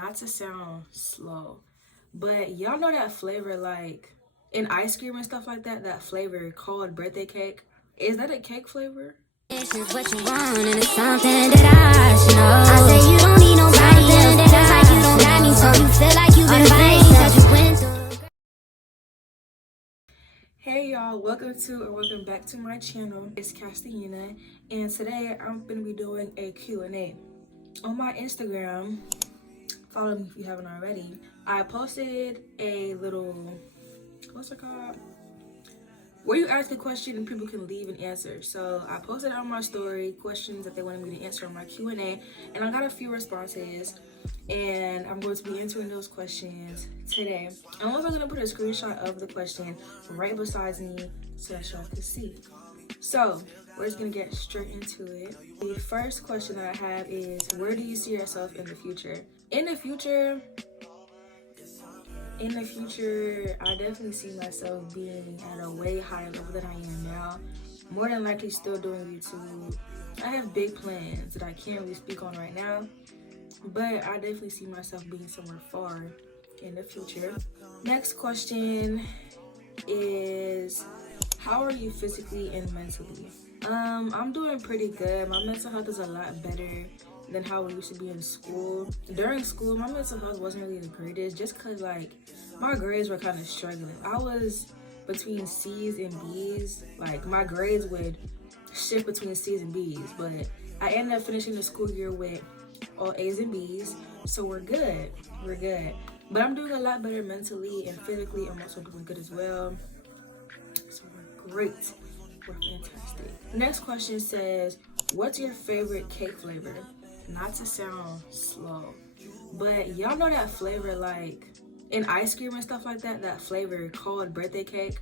not to sound slow, but y'all know that flavor, like in ice cream and stuff like that, that flavor called birthday cake? Is that a cake flavor? This is what you want, and it's something that I should know. I say you don't need nobody else, just like you don't got me, so you feel like you've been fighting that you went through. Hey y'all, welcome back to my channel. It's Kastahenaa, and today I'm gonna be doing a Q&A. On my Instagram, follow me if you haven't already, I posted a little, what's it called? Where you ask a question and people can leave an answer. So I posted on my story questions that they wanted me to answer on my Q&A, and I got a few responses, and I'm going to be answering those questions today. I'm also going to put a screenshot of the question right beside me so that y'all can see. So we're just going to get straight into it. The first question that I have is, where do you see yourself in the future? In the future, I definitely see myself being at a way higher level than I am now. More than likely still doing YouTube. I have big plans that I can't really speak on right now, but I definitely see myself being somewhere far in the future. Next question is, how are you physically and mentally? I'm doing pretty good. My mental health is a lot better than how it used to be in school. During school, my mental health wasn't really the greatest, just cause like my grades were kind of struggling. I was between C's and B's. Like my grades would shift between C's and B's, but I ended up finishing the school year with all A's and B's, so we're good. But I'm doing a lot better mentally and physically. I'm also doing good as well. So we're great. We're fantastic. Next question says, what's your favorite cake flavor? Not to sound slow, but y'all know that flavor, like in ice cream and stuff like that, that flavor called birthday cake?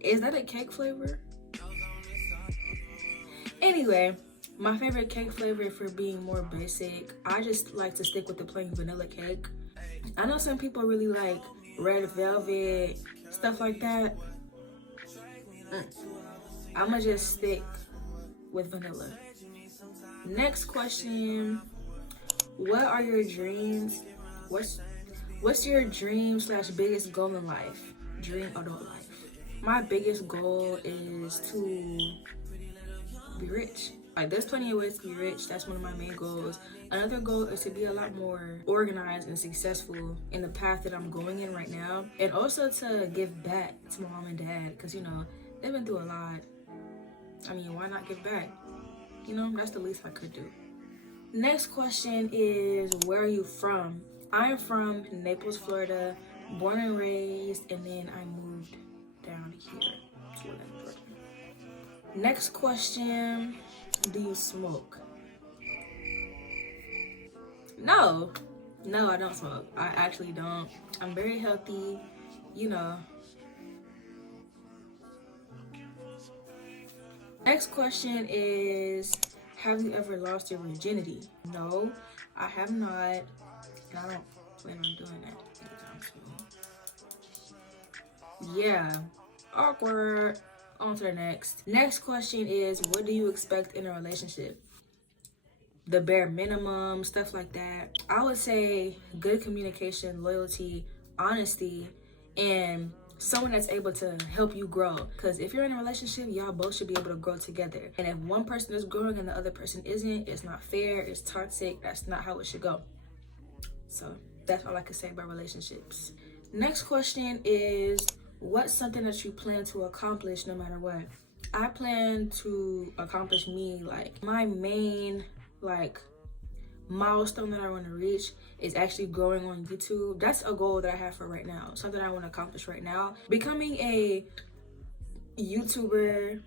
Is that a cake flavor? Anyway, my favorite cake flavor, for being more basic, I just like to stick with the plain vanilla cake. I know some people really like red velvet, stuff like that. I'ma just stick with vanilla. Next question, what are your dreams? What's your dream / biggest goal in life? Dream adult life. My biggest goal is to be rich. Like, there's plenty of ways to be rich. That's one of my main goals. Another goal is to be a lot more organized and successful in the path that I'm going in right now, and also to give back to my mom and dad, because you know they've been through a lot. I mean, why not give back? You know, that's the least I could do. Next question is, where are you from? I'm from Naples, Florida, born and raised, and then I moved down here to Atlanta, Georgia. Next question, do you smoke? No, I don't smoke. I actually don't. I'm very healthy, you know. Next question is, have you ever lost your virginity? No, I have not, and I don't plan on doing that anytime soon. Yeah, awkward. On to the next. Next question is, what do you expect in a relationship? The bare minimum, stuff like that. I would say good communication, loyalty, honesty, and someone that's able to help you grow. Because if you're in a relationship, y'all both should be able to grow together. And if one person is growing and the other person isn't, it's not fair, it's toxic. That's not how it should go. So that's all I can say about relationships. Next question is, what's something that you plan to accomplish no matter what? I plan to accomplish me, like my main milestone that I want to reach is actually growing on YouTube. That's a goal that I have for right now, something I want to accomplish right now. Becoming a YouTuber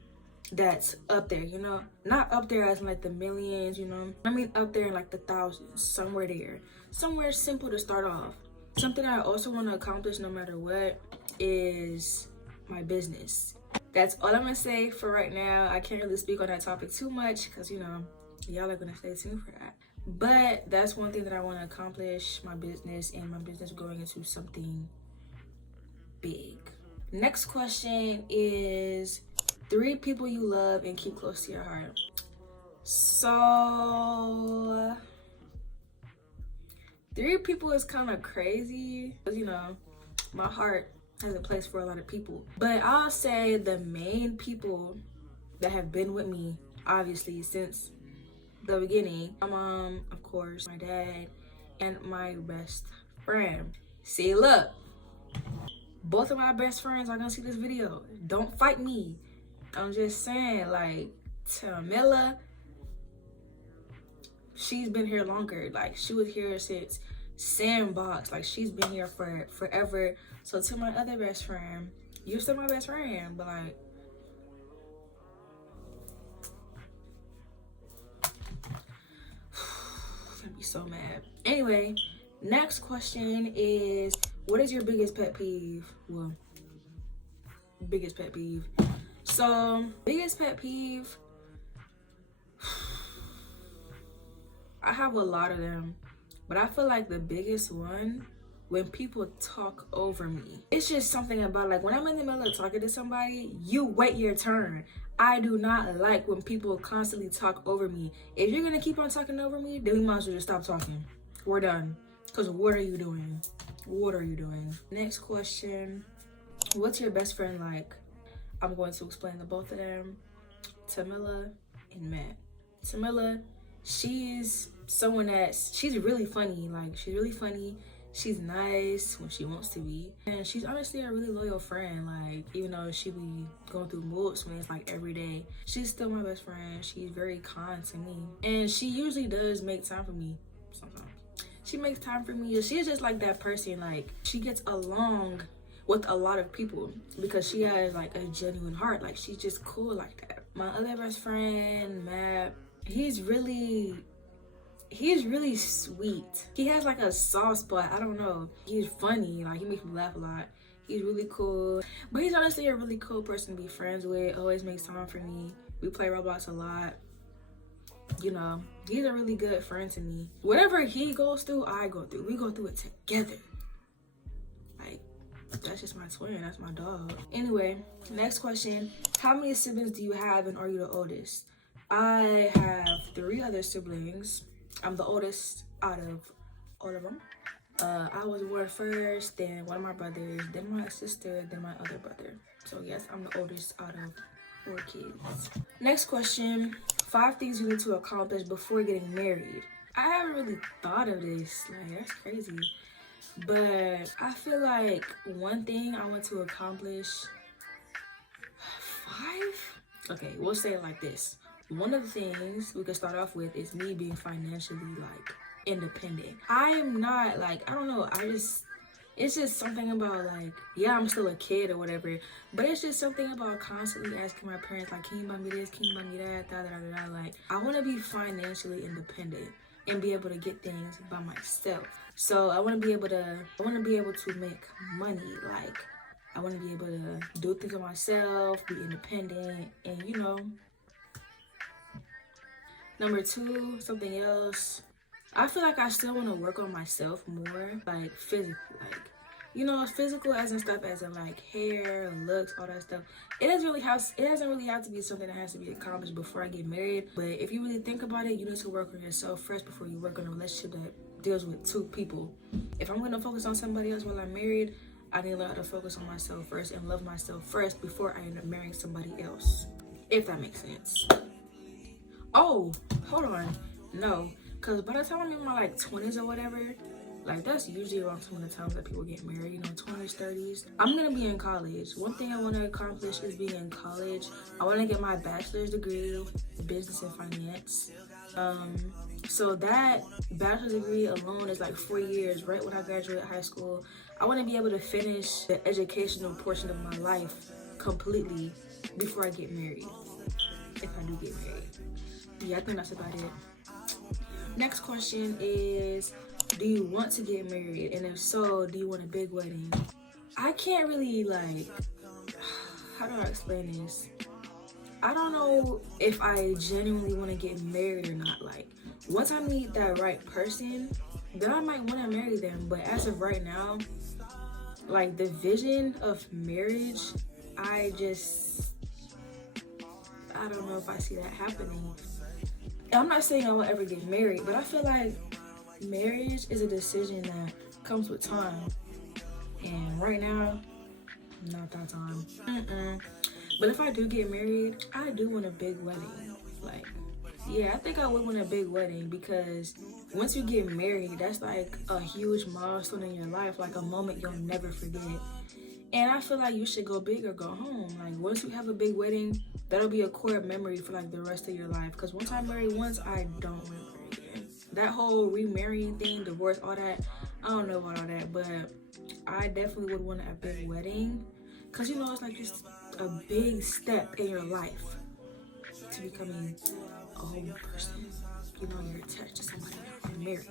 that's up there, you know, not up there as in like the millions, you know, I mean up there in like the thousands, somewhere there, somewhere simple to start off. Something I also want to accomplish no matter what is my business. That's all I'm gonna say for right now. I can't really speak on that topic too much because, you know, y'all are gonna stay tuned for that. But that's one thing that I want to accomplish, my business, and my business growing into something big. Next question is, 3 people you love and keep close to your heart. So 3 people is kind of crazy. You know, my heart has a place for a lot of people. But I'll say the main people that have been with me, obviously, since the beginning. My mom, of course, my dad, and my best friend. See, look. Both of my best friends are gonna see this video. Don't fight me. I'm just saying, like, Tamila, she's been here longer. Like, she was here since Sandbox. Like, she's been here for forever. So to my other best friend, you're still my best friend, but like, I'm gonna be so mad. Anyway, next question is, what is your biggest pet peeve? Well, biggest pet peeve. So, biggest pet peeve, I have a lot of them, but I feel like the biggest one, when people talk over me. It's just something about, like, when I'm in the middle of talking to somebody, you wait your turn. I do not like when people constantly talk over me. If you're gonna keep on talking over me, then we might as well just stop talking. We're done. Because what are you doing? What are you doing? Next question. What's your best friend like? I'm going to explain the both of them. Tamila and Matt. Tamila, she's someone she's really funny. Like, she's really funny. She's nice when she wants to be. And she's honestly a really loyal friend. Like, even though she be going through mood swings like every day, she's still my best friend. She's very kind to me. And she usually does make time for me sometimes. She makes time for me. She's just like that person. Like, she gets along with a lot of people because she has like a genuine heart. Like, she's just cool like that. My other best friend, Matt, he's really sweet. He has like a soft spot. I don't know. He's funny. Like, he makes me laugh a lot. He's really cool. But he's honestly a really cool person to be friends with. Always makes time for me. We play Roblox a lot. You know, he's a really good friend to me. Whatever he goes through, I go through. We go through it together. Like, that's just my twin. That's my dog. Anyway, next question. How many siblings do you have, and are you the oldest? I have 3 other siblings. I'm the oldest out of all of them. I was born first, then one of my brothers, then my sister, then my other brother. So yes, I'm the oldest out of 4 kids. Next question. 5 things you need to accomplish before getting married. I haven't really thought of this. Like, that's crazy. But I feel like one thing I want to accomplish, 5? Okay, we'll say it like this. One of the things we could start off with is me being financially, like, independent. I am not, like, I don't know, it's just something about, like, yeah, I'm still a kid or whatever, but it's just something about constantly asking my parents, like, can you buy me this, can you buy me that, da-da-da-da. Like, I want to be financially independent and be able to get things by myself. So I want to be able to make money. Like, I want to be able to do things for myself, be independent, and, you know. Number 2, something else. I feel like I still want to work on myself more, like, physically, like, you know, physical as in stuff as in, like, hair, looks, all that stuff. It doesn't really have to be something that has to be accomplished before I get married. But if you really think about it, you need to work on yourself first before you work on a relationship that deals with 2 people. If I'm going to focus on somebody else while I'm married, I need to learn how to focus on myself first and love myself first before I end up marrying somebody else. If that makes sense. Oh, hold on. No. Because by the time I'm in my, like, 20s or whatever, like, that's usually around some of the times that people get married, you know, 20s, 30s. I'm going to be in college. One thing I want to accomplish is being in college. I want to get my bachelor's degree in business and finance. So that bachelor's degree alone is like 4 years, right when I graduate high school. I want to be able to finish the educational portion of my life completely before I get married, if I do get married. Yeah, I think that's about it. Next question is, do you want to get married? And if so, do you want a big wedding? I can't really, like, how do I explain this? I don't know if I genuinely want to get married or not. Like, once I meet that right person, then I might want to marry them. But as of right now, like, the vision of marriage, I don't know if I see that happening. I'm not saying I will ever get married, but I feel like marriage is a decision that comes with time. And right now, not that time. But if I do get married, I do want a big wedding. Like, yeah, I think I would want a big wedding because once you get married, that's like a huge milestone in your life, like a moment you'll never forget. And I feel like you should go big or go home. Like, once you have a big wedding, that'll be a core memory for like the rest of your life. Because once I married once, I don't want to marry again. That whole remarrying thing, divorce, all that, I don't know about all that, but I definitely would want a big wedding. Because, you know, it's like just a big step in your life to becoming a whole new person. You know, you're attached to somebody, you're married.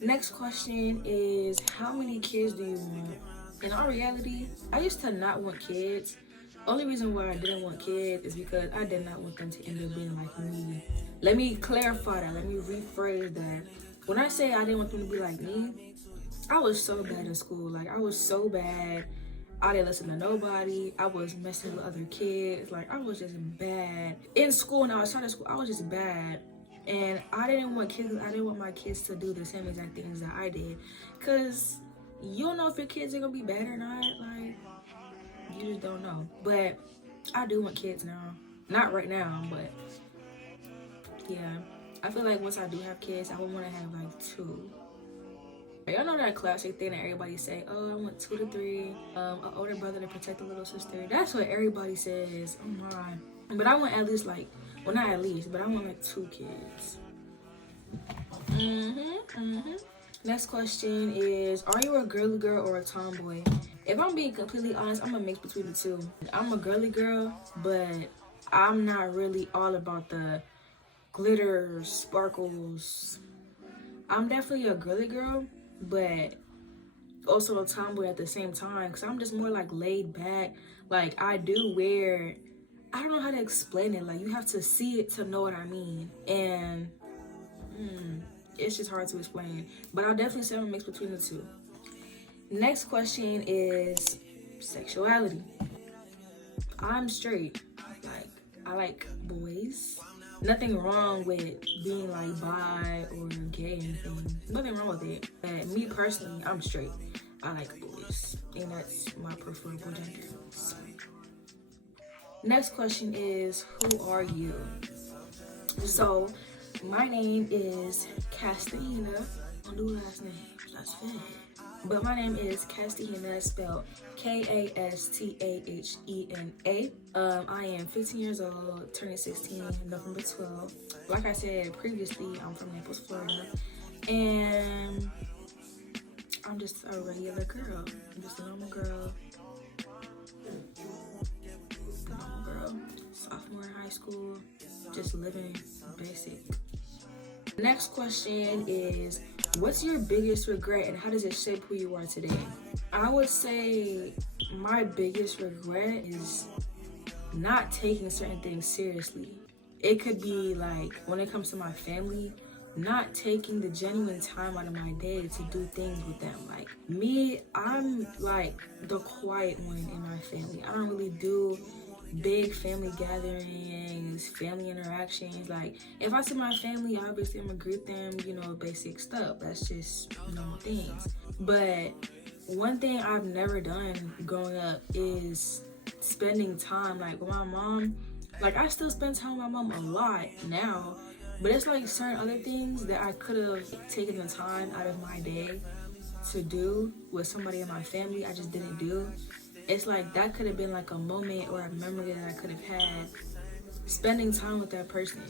Next question is, how many kids do you want? In all reality, I used to not want kids. Only reason why I didn't want kids is because I did not want them to end up being like me. Let me clarify that. Let me rephrase that. When I say I didn't want them to be like me, I was so bad in school. Like, I was so bad. I didn't listen to nobody. I was messing with other kids. Like, I was just bad. In school and outside of school, I was just bad. And I didn't want kids. I didn't want my kids to do the same exact things that I did. Because you don't know if your kids are going to be bad or not. Like, you just don't know. But I do want kids now. Not right now, but yeah. I feel like once I do have kids, I would want to have like 2. Y'all know that classic thing that everybody say, oh, I want 2 to 3, an older brother to protect a little sister. That's what everybody says. Oh my. But I want at least like, well, not at least, but I want like 2 kids. Next question is, are you a girly girl or a tomboy? If I'm being completely honest, I'm a mix between the two. I'm a girly girl, but I'm not really all about the glitter, sparkles. I'm definitely a girly girl, but also a tomboy at the same time, because I'm just more like laid back. Like, I do wear, I don't know how to explain it. Like, you have to see it to know what I mean. And it's just hard to explain. But I'll definitely say I'm a mix between the two. Next question is sexuality. I'm straight. Like, I like boys. Nothing wrong with being like bi or gay or anything. Nothing wrong with it. But me personally, I'm straight. I like boys. And that's my preferable gender. Next question is, who are you? So, my name is Kastahenaa. I don't do last name. That's fair. But my name is Kastahenaa, spelled Kastahena. I am 15 years old, turning 16 November 12th. Like I said previously, I'm from Naples, Florida. And I'm just a regular girl. I'm just a normal girl. Sophomore in high school. Just living basic. Next question is, what's your biggest regret and how does it shape who you are today? I would say my biggest regret is not taking certain things seriously. It could be like, when it comes to my family, not taking the genuine time out of my day to do things with them. Like me, I'm like the quiet one in my family. I don't really do big family gatherings, family interactions. Like, if I see my family, obviously I'm gonna greet them, you know, basic stuff. That's just normal things. But one thing I've never done growing up is spending time like with my mom. Like, I still spend time with my mom a lot now, but it's like certain other things that I could have taken the time out of my day to do with somebody in my family, I just didn't do. It's like that could have been like a moment or a memory that I could have had spending time with that person,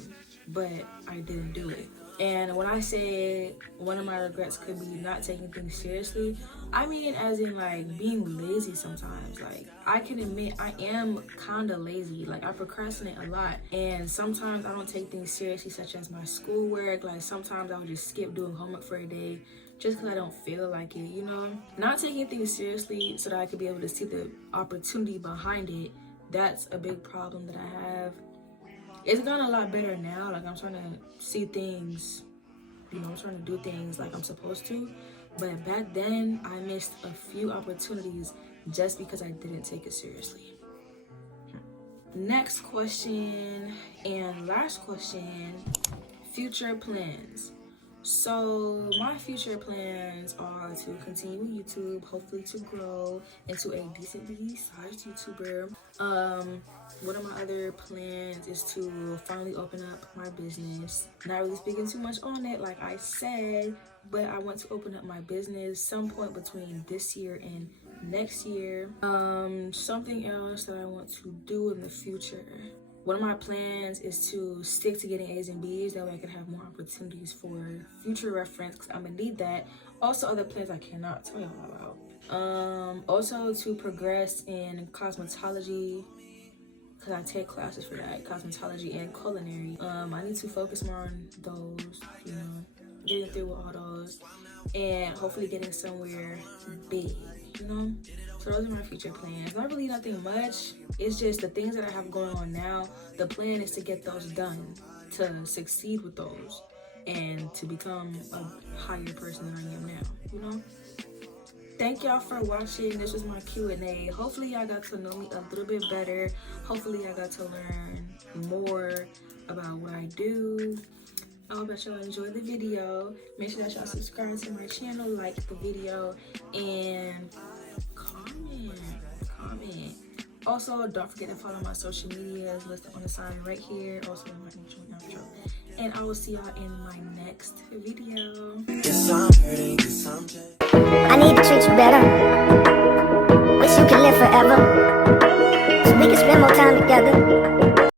but I didn't do it. And when I say one of my regrets could be not taking things seriously, I mean as in like being lazy sometimes. Like, I can admit I am kind of lazy. Like, I procrastinate a lot, and sometimes I don't take things seriously, such as my schoolwork. Like, sometimes I would just skip doing homework for a day just because I don't feel like it, you know? Not taking things seriously so that I could be able to see the opportunity behind it, that's a big problem that I have. It's gotten a lot better now. Like, I'm trying to see things, you know, I'm trying to do things like I'm supposed to. But back then, I missed a few opportunities just because I didn't take it seriously. Next question and last question, future plans. So my future plans are to continue with YouTube, hopefully to grow into a decently sized YouTuber. One of my other plans is to finally open up my business. Not really speaking too much on it, like I said, but I want to open up my business some point between this year and next year. Something else that I want to do in the future. One of my plans is to stick to getting A's and B's. That way I can have more opportunities for future reference, because I'm gonna need that. Also, other plans I cannot tell y'all about. Also to progress in cosmetology, because I take classes for that, cosmetology and culinary. I need to focus more on those, you know, getting through with all those, and hopefully getting somewhere big, you know? So those are my future plans. Not really nothing much. It's just the things that I have going on now. The plan is to get those done, to succeed with those, and to become a higher person than I am now, you know? Thank y'all for watching. This was my Q&A. Hopefully y'all got to know me a little bit better. Hopefully y'all got to learn more about what I do. I hope that y'all enjoyed the video. Make sure that y'all subscribe to my channel, like the video, and comment. Also, don't forget to follow my social medias listed on the side right here. Also, my intro and outro. And I will see y'all in my next video. I need to treat you better. Wish you could live forever, so we can spend more time together.